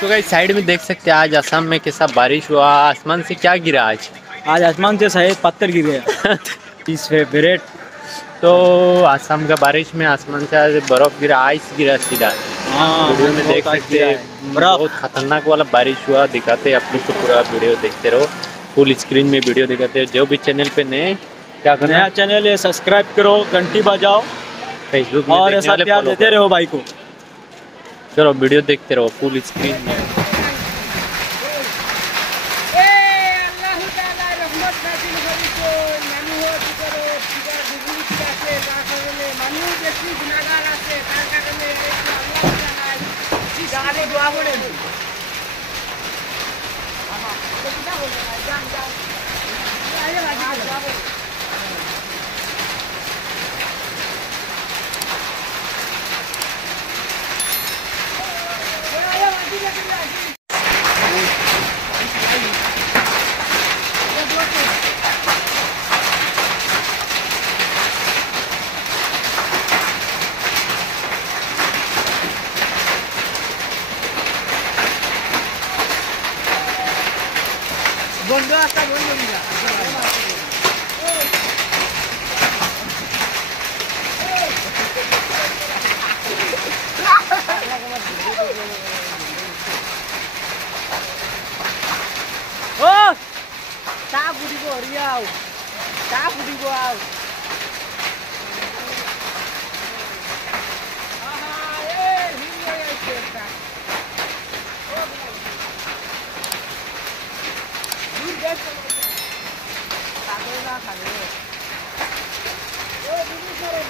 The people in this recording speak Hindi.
तो गाइस साइड में देख सकते हैं आज असम में कैसा बारिश हुआ। आसमान से क्या गिरा आज? आज आसमान से सफेद पत्थर गिर गया। इस फेवरेट। तो असम का बारिश में आसमान से आज बर्फ गिरा, आइस गिरा सीधा। हाँ, वीडियो में देख सकते हैं बर्फ। बहुत खतरनाक वाला बारिश हुआ। दिखाते हैं अपने को, पूरा वीडियो देखते रहो। फुल स्क्रीन में वीडियो दिखाते हैं। जो भी चैनल पे नए क्या करना, नया चैनल है सब्सक्राइब करो, घंटी बजाओ फेसबुक में और देखने ऐसा वाले प्यार फॉलो देते करो। रहो भाई को। चलो वीडियो देखते रहो फुल स्क्रीन में। বন্ধু একটা বন্ধু নিলা ও তা ফুটিব হরিয়াও তা ফুটিব আও আহা এ হিন্দে আইছে তা খাবে ও দিদি করে